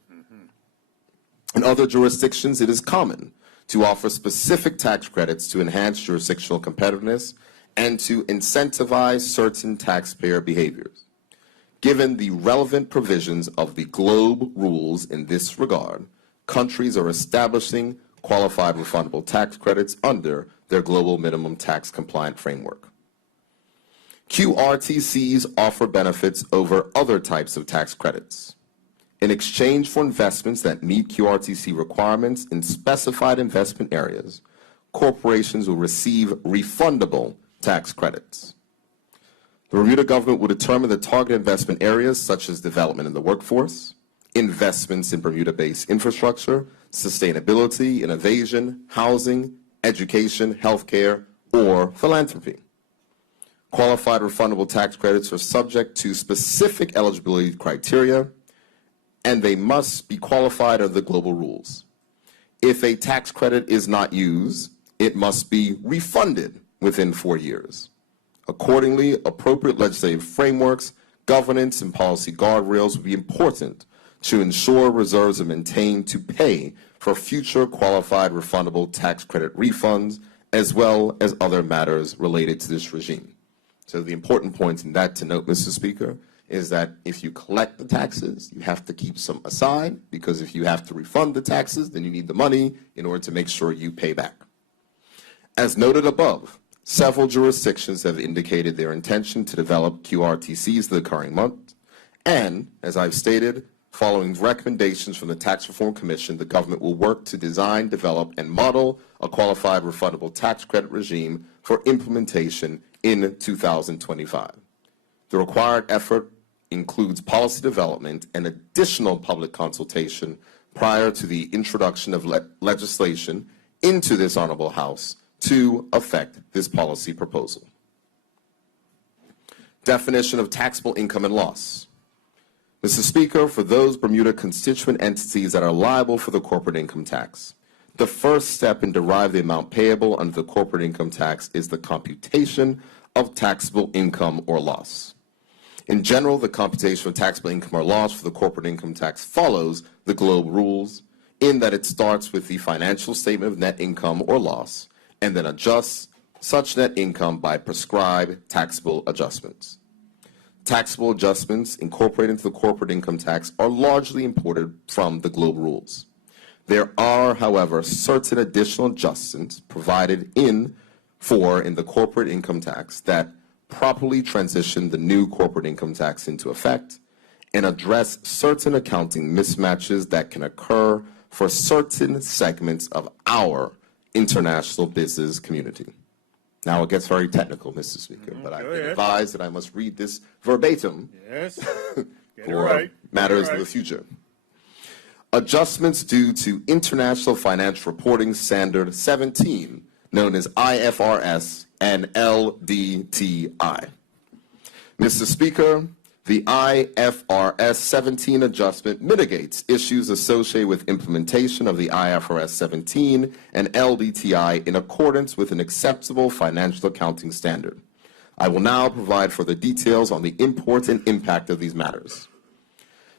In other jurisdictions, it is common to offer specific tax credits to enhance jurisdictional competitiveness and to incentivize certain taxpayer behaviors. Given the relevant provisions of the GLOBE rules in this regard, countries are establishing qualified refundable tax credits under their global minimum tax compliant framework. QRTCs offer benefits over other types of tax credits. In exchange for investments that meet QRTC requirements in specified investment areas, corporations will receive refundable tax credits. The Bermuda government will determine the target investment areas such as development in the workforce, investments in Bermuda-based infrastructure, sustainability, innovation, housing, education, healthcare, or philanthropy. Qualified refundable tax credits are subject to specific eligibility criteria, and they must be qualified under the global rules. If a tax credit is not used, it must be refunded within 4 years. Accordingly, appropriate legislative frameworks, governance, and policy guardrails will be important to ensure reserves are maintained to pay for future qualified refundable tax credit refunds, as well as other matters related to this regime. So the important point in that to note, Mr. Speaker, is that if you collect the taxes, you have to keep some aside, because if you have to refund the taxes, then you need the money in order to make sure you pay back. As noted above, several jurisdictions have indicated their intention to develop QRTCs the current month, and, as I've stated, following recommendations from the Tax Reform Commission, the government will work to design, develop, and model a qualified refundable tax credit regime for implementation in 2025. The required effort includes policy development and additional public consultation prior to the introduction of legislation into this Honorable House to affect this policy proposal. Definition of taxable income and loss. Mr. Speaker, for those Bermuda constituent entities that are liable for the corporate income tax, the first step in deriving the amount payable under the corporate income tax is the computation of taxable income or loss. In general, the computation of taxable income or loss for the corporate income tax follows the GLOBE rules in that it starts with the financial statement of net income or loss and then adjusts such net income by prescribed taxable adjustments. Taxable adjustments incorporated into the corporate income tax are largely imported from the GLOBE rules. There are, however, certain additional adjustments provided in the corporate income tax that properly transition the new corporate income tax into effect and address certain accounting mismatches that can occur for certain segments of our international business community. Now it gets very technical, Mr. Speaker, but I've been advised that I must read this verbatim Yes. Get it for right. matters Get it of the right. future. Adjustments due to International Financial Reporting Standard 17, known as IFRS and LDTI. Mr. Speaker, the IFRS 17 adjustment mitigates issues associated with implementation of the IFRS 17 and LDTI in accordance with an acceptable financial accounting standard. I will now provide further details on the import and impact of these matters.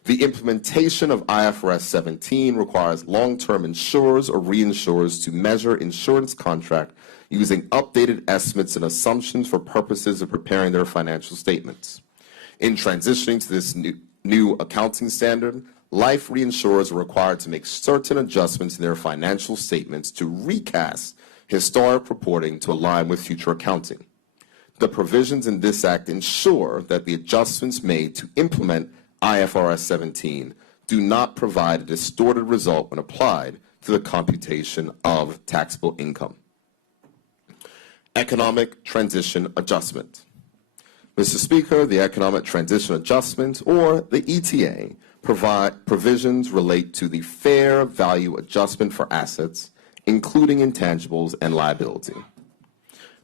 The implementation of IFRS 17 requires long-term insurers or reinsurers to measure insurance contract using updated estimates and assumptions for purposes of preparing their financial statements. In transitioning to this new accounting standard, life reinsurers are required to make certain adjustments in their financial statements to recast historic reporting to align with future accounting. The provisions in this act ensure that the adjustments made to implement IFRS 17 do not provide a distorted result when applied to the computation of taxable income. Economic Transition Adjustment. Mr. Speaker, the Economic Transition Adjustment, or the ETA, provisions relate to the fair value adjustment for assets, including intangibles and liability.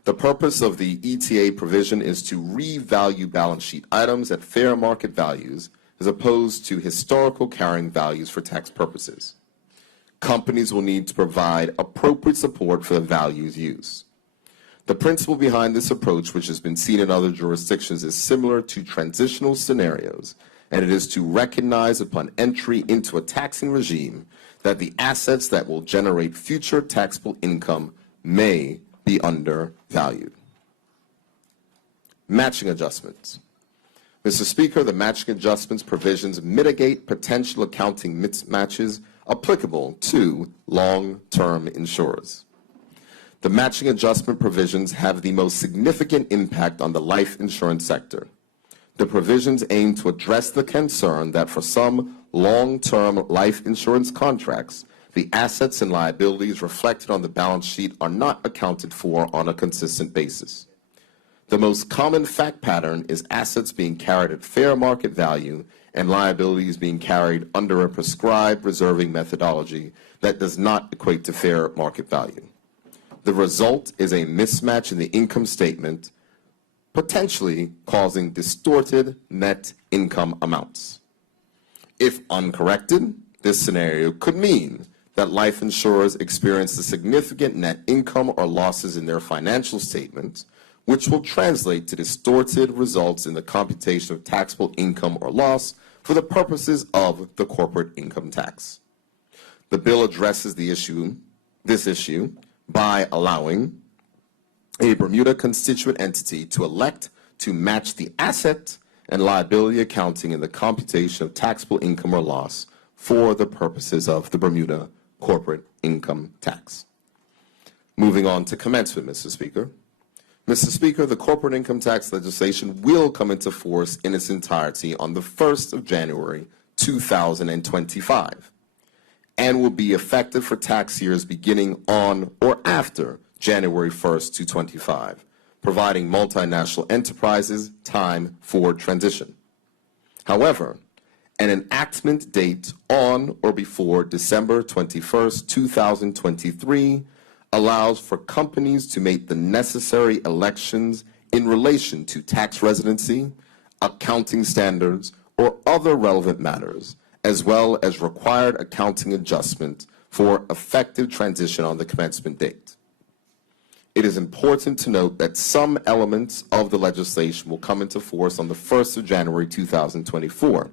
The purpose of the ETA provision is to revalue balance sheet items at fair market values as opposed to historical carrying values for tax purposes. Companies will need to provide appropriate support for the values used. The principle behind this approach, which has been seen in other jurisdictions, is similar to transitional scenarios, and it is to recognize upon entry into a taxing regime that the assets that will generate future taxable income may be undervalued. Matching adjustments. Mr. Speaker, the matching adjustments provisions mitigate potential accounting mismatches applicable to long-term insurers. The matching adjustment provisions have the most significant impact on the life insurance sector. The provisions aim to address the concern that for some long-term life insurance contracts, the assets and liabilities reflected on the balance sheet are not accounted for on a consistent basis. The most common fact pattern is assets being carried at fair market value and liabilities being carried under a prescribed reserving methodology that does not equate to fair market value. The result is a mismatch in the income statement, potentially causing distorted net income amounts. If uncorrected, this scenario could mean that life insurers experience a significant net income or losses in their financial statements, which will translate to distorted results in the computation of taxable income or loss for the purposes of the corporate income tax. The bill addresses this issue by allowing a Bermuda constituent entity to elect to match the asset and liability accounting in the computation of taxable income or loss for the purposes of the Bermuda corporate income tax. Moving on to commencement, Mr. Speaker. Mr. Speaker, the corporate income tax legislation will come into force in its entirety on the 1st of January, 2025. And will be effective for tax years beginning on or after January 1st, 2025, providing multinational enterprises time for transition. However, an enactment date on or before December 21st, 2023 allows for companies to make the necessary elections in relation to tax residency, accounting standards, or other relevant matters, as well as required accounting adjustment for effective transition on the commencement date. It is important to note that some elements of the legislation will come into force on the 1st of January 2024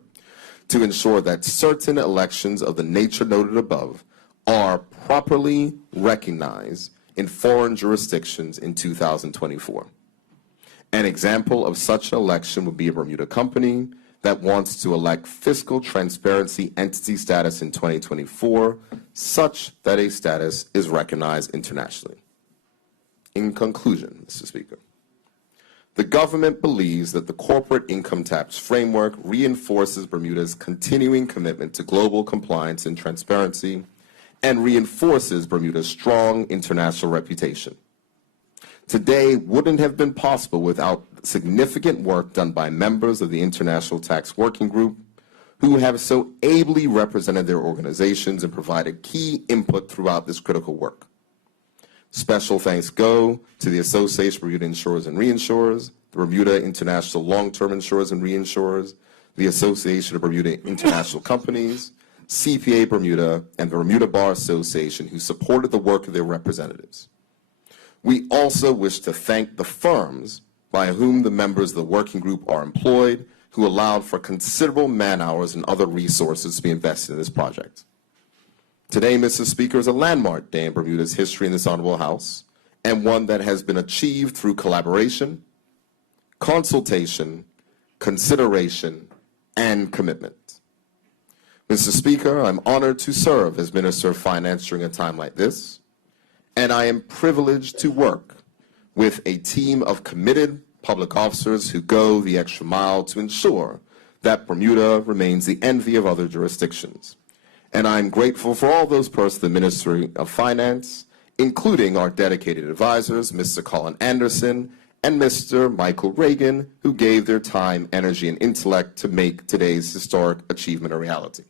to ensure that certain elections of the nature noted above are properly recognized in foreign jurisdictions in 2024. An example of such an election would be a Bermuda company that wants to elect fiscal transparency entity status in 2024, such that a status is recognized internationally. In conclusion, Mr. Speaker, the government believes that the corporate income tax framework reinforces Bermuda's continuing commitment to global compliance and transparency and reinforces Bermuda's strong international reputation. Today wouldn't have been possible without significant work done by members of the International Tax Working Group, who have so ably represented their organizations and provided key input throughout this critical work. Special thanks go to the Association of Bermuda Insurers and Reinsurers, the Bermuda International Long-Term Insurers and Reinsurers, the Association of Bermuda International Companies, CPA Bermuda, and the Bermuda Bar Association, who supported the work of their representatives. We also wish to thank the firms by whom the members of the working group are employed, who allowed for considerable man-hours and other resources to be invested in this project. Today, Mr. Speaker, is a landmark day in Bermuda's history in this Honorable House, and one that has been achieved through collaboration, consultation, consideration, and commitment. Mr. Speaker, I'm honored to serve as Minister of Finance during a time like this, and I am privileged to work with a team of committed public officers who go the extra mile to ensure that Bermuda remains the envy of other jurisdictions. And I'm grateful for all those persons in the Ministry of Finance, including our dedicated advisors, Mr. Colin Anderson and Mr. Michael Reagan, who gave their time, energy, and intellect to make today's historic achievement a reality.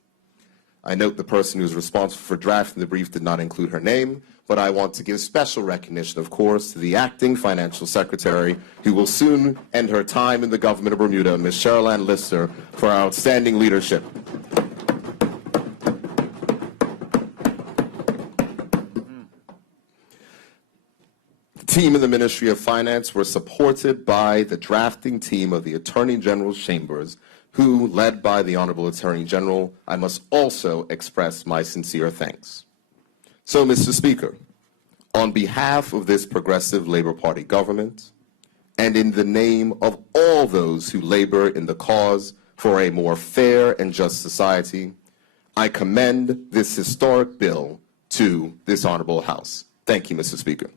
I note the person who is responsible for drafting the brief did not include her name, but I want to give special recognition, of course, to the acting financial secretary, who will soon end her time in the government of Bermuda, Ms. Cheryl Ann Lister, for our outstanding leadership. The team in the Ministry of Finance were supported by the drafting team of the Attorney General's Chambers, who, led by the Honorable Attorney General, I must also express my sincere thanks. So, Mr. Speaker, on behalf of this progressive Labor Party government, and in the name of all those who labor in the cause for a more fair and just society, I commend this historic bill to this Honorable House. Thank you, Mr. Speaker.